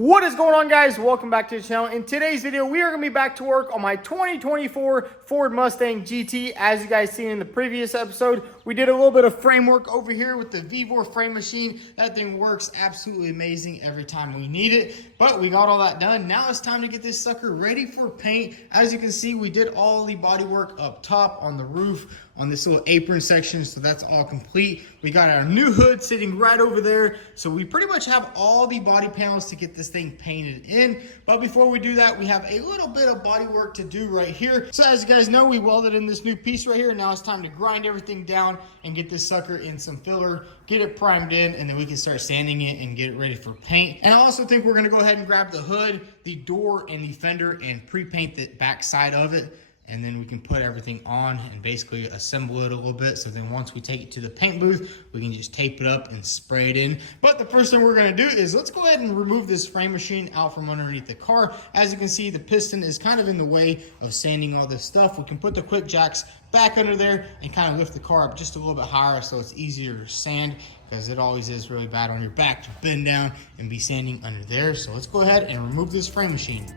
What is going on, guys? Welcome back to the channel. In today's video, we are going to be back to work on my 2024 Ford Mustang GT. As you guys seen in the previous episode, we did a little bit of framework over here with the VEVOR frame machine. That thing works absolutely amazing every time we need it, but we got all that done. Now it's time to get this sucker ready for paint. As you can see, we did all the body work up top on the roof, on this little apron section, so that's all complete. We got our new hood sitting right over there, so we pretty much have all the body panels to get this thing painted in. But before we do that, we have a little bit of body work to do right here. So as you guys know, we welded in this new piece right here. Now it's time to grind everything down and get this sucker in some filler, get it primed in, and then we can start sanding it and get it ready for paint. And I also think we're gonna go ahead and grab the hood, the door, and the fender and pre-paint the back side of it. And then we can put everything on and basically assemble it a little bit. So then once we take it to the paint booth, we can just tape it up and spray it in. But the first thing we're gonna do is let's go ahead and remove this frame machine out from underneath the car. As you can see, the piston is kind of in the way of sanding all this stuff. We can put the quick jacks back under there and kind of lift the car up just a little bit higher so it's easier to sand, because it always is really bad on your back to bend down and be sanding under there. So let's go ahead and remove this frame machine.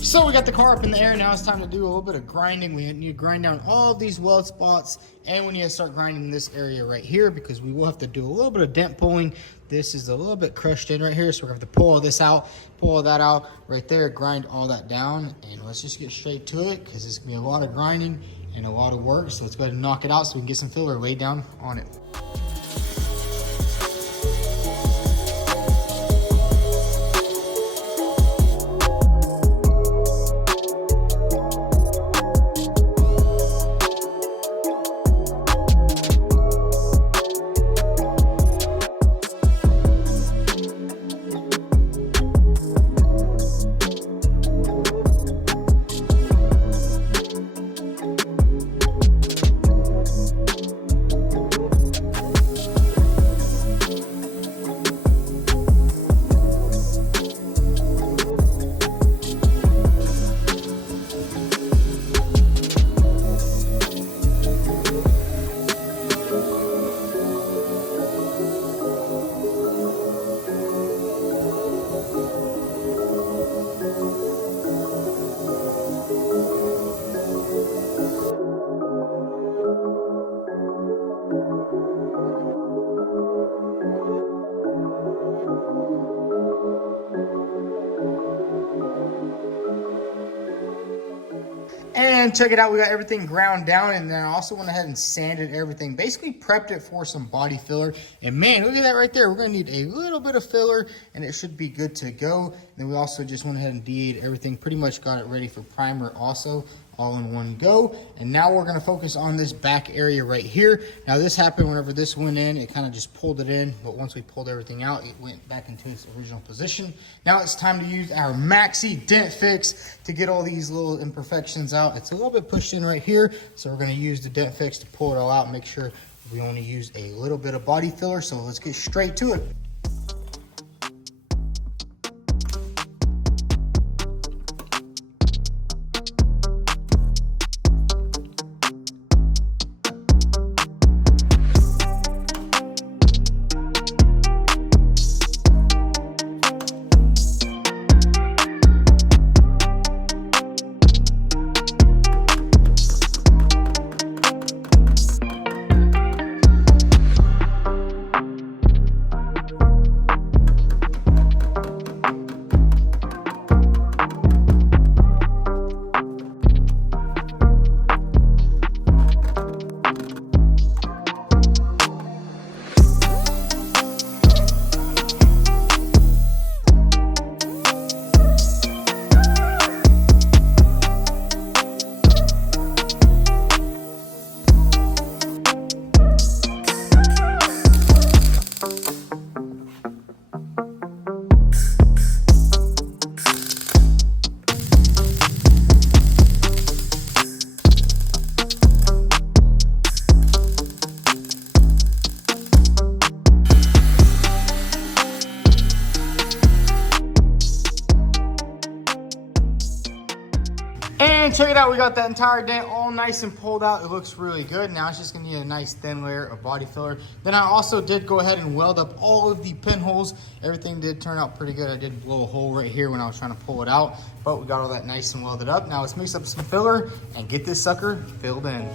So we got the car up in the air. Now it's time to do a little bit of grinding. We need to grind down all of these weld spots, and we need to start grinding this area right here because we will have to do a little bit of dent pulling. This is a little bit crushed in right here, so we're gonna have to pull all this out, pull all that out right there, grind all that down, and let's just get straight to it because it's gonna be a lot of grinding and a lot of work. So let's go ahead and knock it out so we can get some filler laid down on it. And check it out, we got everything ground down, and then I also went ahead and sanded everything, basically prepped it for some body filler. And man, look at that right there. We're gonna need a little bit of filler and it should be good to go. And then we also just went ahead and de-aired everything, pretty much got it ready for primer also. all in one go. And now we're gonna focus on this back area right here. Now this happened whenever this went in, it kind of just pulled it in, but once we pulled everything out, it went back into its original position. Now it's time to use our Maxi Dent Fix to get all these little imperfections out. It's a little bit pushed in right here, so we're gonna use the Dent Fix to pull it all out and make sure we only use a little bit of body filler. So let's get straight to it. And check it out, we got that entire dent all nice and pulled out. It looks really good. Now it's just gonna need a nice thin layer of body filler. Then I also did go ahead and weld up all of the pinholes. Everything did turn out pretty good. I did blow a hole right here when I was trying to pull it out, but we got all that nice and welded up. Now let's mix up some filler and get this sucker filled in.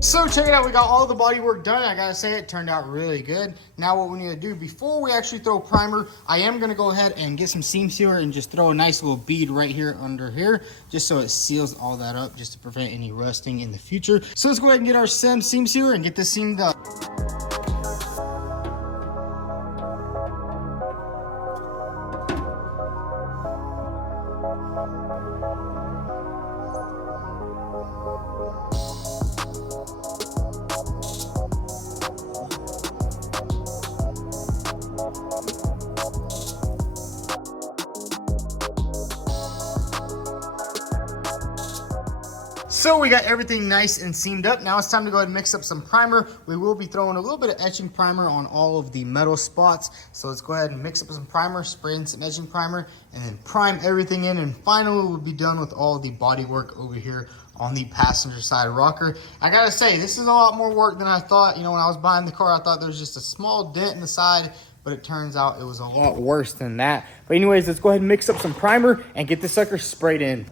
So check it out, we got all the body work done. I gotta say, it turned out really good. Now what we need to do, before we actually throw primer, I am gonna go ahead and get some seam sealer and just throw a nice little bead right here under here, just so it seals all that up, just to prevent any rusting in the future. So let's go ahead and get our seam sealer and get this seamed up. So we got everything nice and seamed up. Now it's time to go ahead and mix up some primer. We will be throwing a little bit of etching primer on all of the metal spots. So let's go ahead and mix up some primer, spray in some etching primer, and then prime everything in. And finally, we'll be done with all the body work over here on the passenger side rocker. I gotta say, this is a lot more work than I thought. You know, when I was buying the car, I thought there was just a small dent in the side, but it turns out it was a lot worse than that. But anyways, let's go ahead and mix up some primer and get this sucker sprayed in.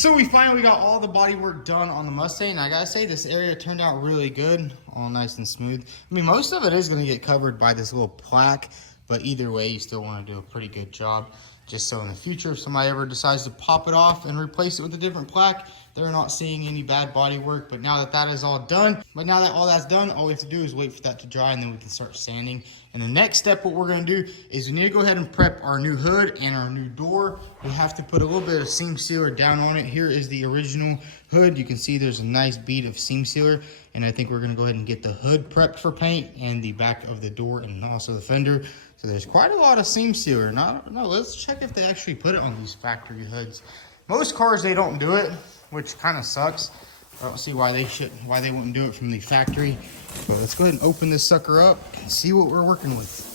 So we finally got all the body work done on the Mustang. I gotta say, this area turned out really good, all nice and smooth. I mean, most of it is gonna get covered by this little plaque, but either way, you still wanna do a pretty good job. Just so in the future, if somebody ever decides to pop it off and replace it with a different plaque, they're not seeing any bad body work. But now that that is all done, all that's done, all we have to do is wait for that to dry, and then we can start sanding. And the next step, what we're gonna do is we need to go ahead and prep our new hood and our new door. We have to put a little bit of seam sealer down on it. Here is the original hood. You can see there's a nice bead of seam sealer, and I think we're gonna go ahead and get the hood prepped for paint and the back of the door and also the fender. So there's quite a lot of seam sealer, and I don't know, let's check if they actually put it on these factory hoods. Most cars, they don't do it, which kind of sucks. I don't see why they wouldn't do it from the factory. But let's go ahead and open this sucker up and see what we're working with.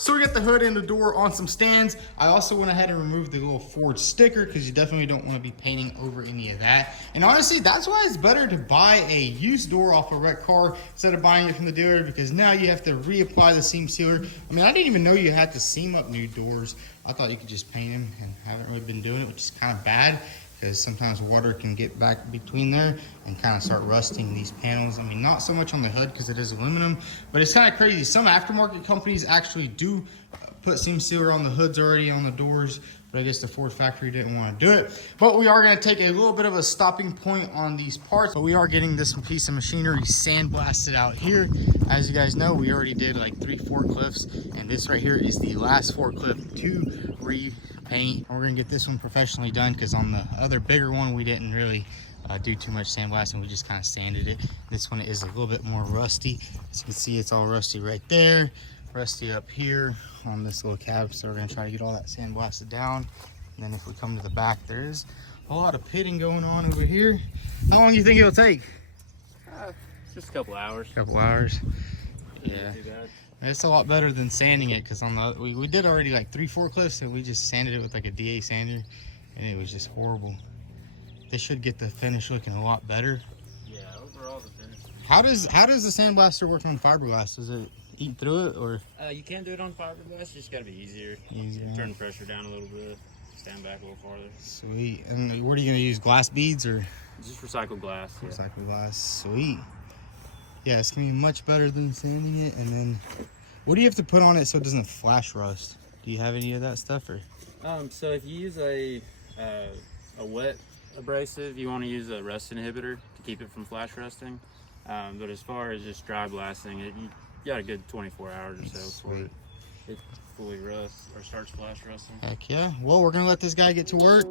So we got the hood and the door on some stands. I also went ahead and removed the little Ford sticker because you definitely don't want to be painting over any of that. And honestly, that's why it's better to buy a used door off a wrecked car instead of buying it from the dealer, because now you have to reapply the seam sealer. I mean, I didn't even know you had to seam up new doors. I thought you could just paint them, and haven't really been doing it, which is kind of bad, because sometimes water can get back between there and kind of start rusting these panels. I mean, not so much on the hood because it is aluminum, but it's kind of crazy. Some aftermarket companies actually do put seam sealer on the hoods already on the doors, but I guess the Ford factory didn't want to do it. But we are going to take a little bit of a stopping point on these parts, but we are getting this piece of machinery sandblasted out here. As you guys know, we already did like 3 forklifts, and this right here is the last forklift to repaint. We're going to get this one professionally done, because on the other bigger one, we didn't really do too much sandblasting. We just kind of sanded it. This one is a little bit more rusty. As you can see, it's all rusty right there, rusty up here on this little cab. So we're going to try to get all that sandblasted down. And then if we come to the back, there is a lot of pitting going on over here. How long do you think it'll take? Just a couple hours. A couple hours. Yeah. Not too bad. It's a lot better than sanding it, because on the we did already like 3 forklifts, and we just sanded it with like a DA sander, and it was just horrible. This should get the finish looking a lot better. Yeah, overall the finish. How does the sandblaster work on fiberglass? Does it eat through it, or? You can do it on fiberglass. Just gotta be easier. Turn the pressure down a little bit. Stand back a little farther. Sweet. And what are you gonna use? Glass beads or? Just recycled glass. Yeah. Recycled glass. Sweet. Yeah, it's gonna be much better than sanding it. And then, what do you have to put on it so it doesn't flash rust? Do you have any of that stuff, or? So if you use a wet abrasive, you want to use a rust inhibitor to keep it from flash rusting. But as far as just dry blasting it, you got a good 24 hours or so before it fully rusts or starts flash rusting. Heck yeah. Well, we're gonna let this guy get to work.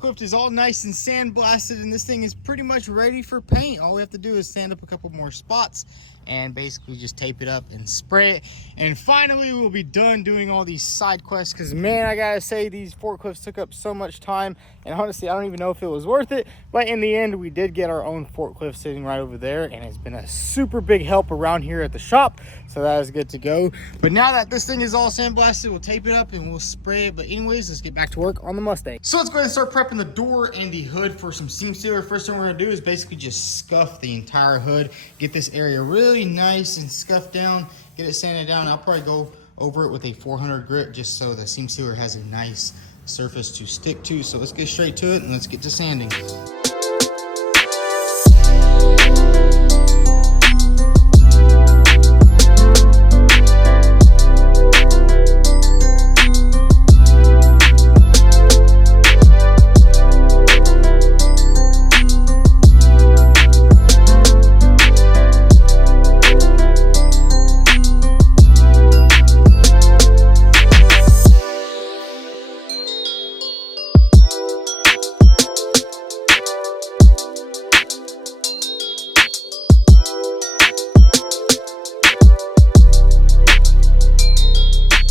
forklift is all nice and sandblasted, and this thing is pretty much ready for paint. All we have to do is sand up a couple more spots and basically just tape it up and spray it. And finally, we'll be done doing all these side quests, because man, I gotta say, these forklifts took up so much time, and honestly, I don't even know if it was worth it. But in the end, we did get our own forklift sitting right over there, and it's been a super big help around here at the shop, so that is good to go. But now that this thing is all sandblasted, we'll tape it up and we'll spray it. But anyways, let's get back to work on the Mustang. So let's go ahead and start prepping the door and the hood for some seam sealer. First thing we're gonna do is basically just scuff the entire hood, get this area really nice and scuffed down, get it sanded down. I'll probably go over it with a 400 grit just so the seam sealer has a nice surface to stick to. So let's get straight to it and let's get to sanding.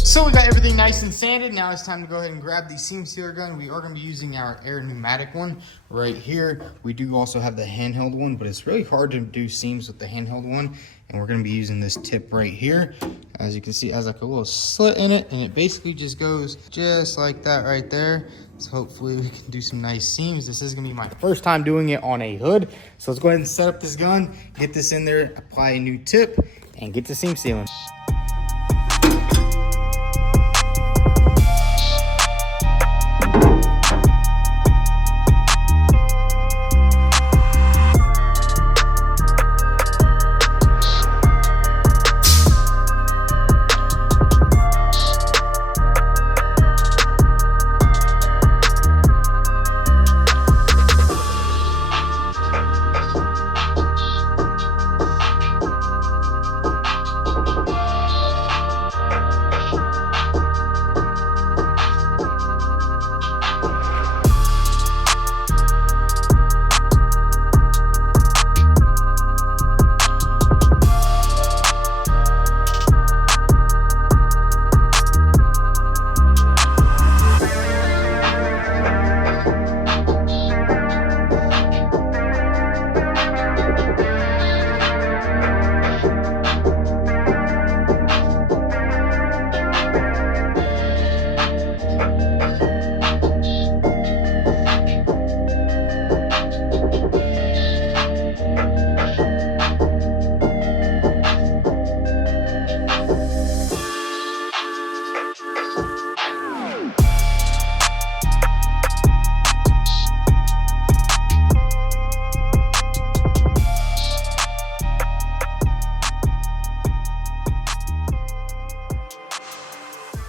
So we got everything nice and sanded. Now it's time to go ahead and grab the seam sealer gun. We are going to be using our air pneumatic one right here. We do also have the handheld one, but it's really hard to do seams with the handheld one. And we're going to be using this tip right here. As you can see, it has like a little slit in it, and it basically just goes just like that right there. So hopefully we can do some nice seams. This is going to be my first time doing it on a hood. So let's go ahead and set up this gun, get this in there, apply a new tip, and get to seam sealing.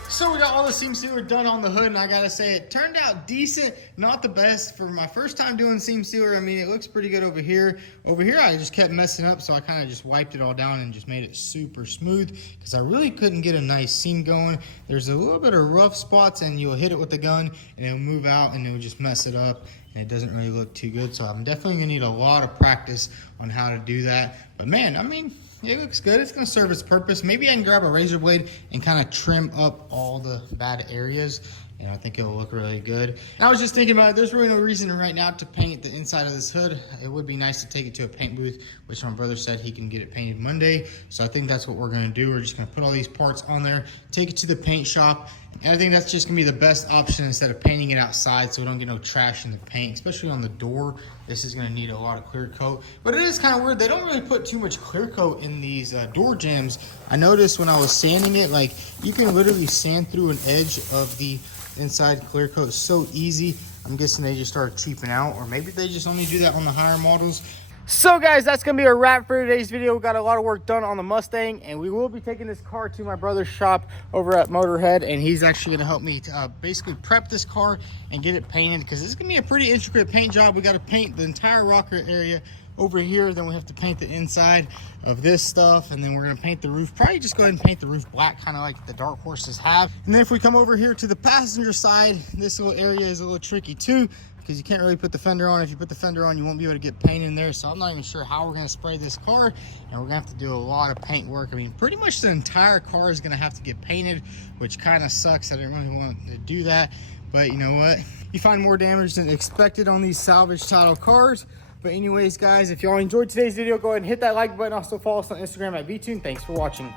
So we got all the seam sealer done on the hood, and I gotta say it turned out decent. Not the best for my first time doing seam sealer. I mean, it looks pretty good over here. Over here, I just kept messing up, so I kind of just wiped it all down and just made it super smooth because I really couldn't get a nice seam going. There's a little bit of rough spots, and you'll hit it with the gun, and it'll move out, and it'll just mess it up, and it doesn't really look too good. So I'm definitely gonna need a lot of practice on how to do that. But man, I mean, it looks good. It's going to serve its purpose. Maybe I can grab a razor blade and kind of trim up all the bad areas, and I think it'll look really good. And I was just thinking about it. There's really no reason right now to paint the inside of this hood. It would be nice to take it to a paint booth, which my brother said he can get it painted Monday. So I think that's what we're going to do. We're just going to put all these parts on there, take it to the paint shop, and I think that's just going to be the best option instead of painting it outside so we don't get no trash in the paint, especially on the door. This is going to need a lot of clear coat. But it is kind of weird. They don't really put too much clear coat in these door jambs. I noticed when I was sanding it, like you can literally sand through an edge of the inside clear coat so easy. I'm guessing they just started cheaping out, or maybe they just only do that on the higher models. So guys, that's gonna be a wrap for today's video. We got a lot of work done on the Mustang, and we will be taking this car to my brother's shop over at Motorhead, and he's actually gonna help me basically prep this car and get it painted, because this is gonna be a pretty intricate paint job. We got to paint the entire rocker area over here, then we have to paint the inside of this stuff, and then we're gonna paint the roof. Probably just go ahead and paint the roof black, kind of like the Dark Horses have. And then if we come over here to the passenger side, this little area is a little tricky too. because you can't really put the fender on. If you put the fender on, you won't be able to get paint in there. So I'm not even sure how we're gonna spray this car, and we're gonna have to do a lot of paint work. I mean, pretty much the entire car is gonna have to get painted, which kind of sucks. I didn't really want to do that, but you know what? You find more damage than expected on these salvage title cars. But anyways, guys, if y'all enjoyed today's video, go ahead and hit that like button. Also follow us on Instagram at vTuned. Thanks for watching.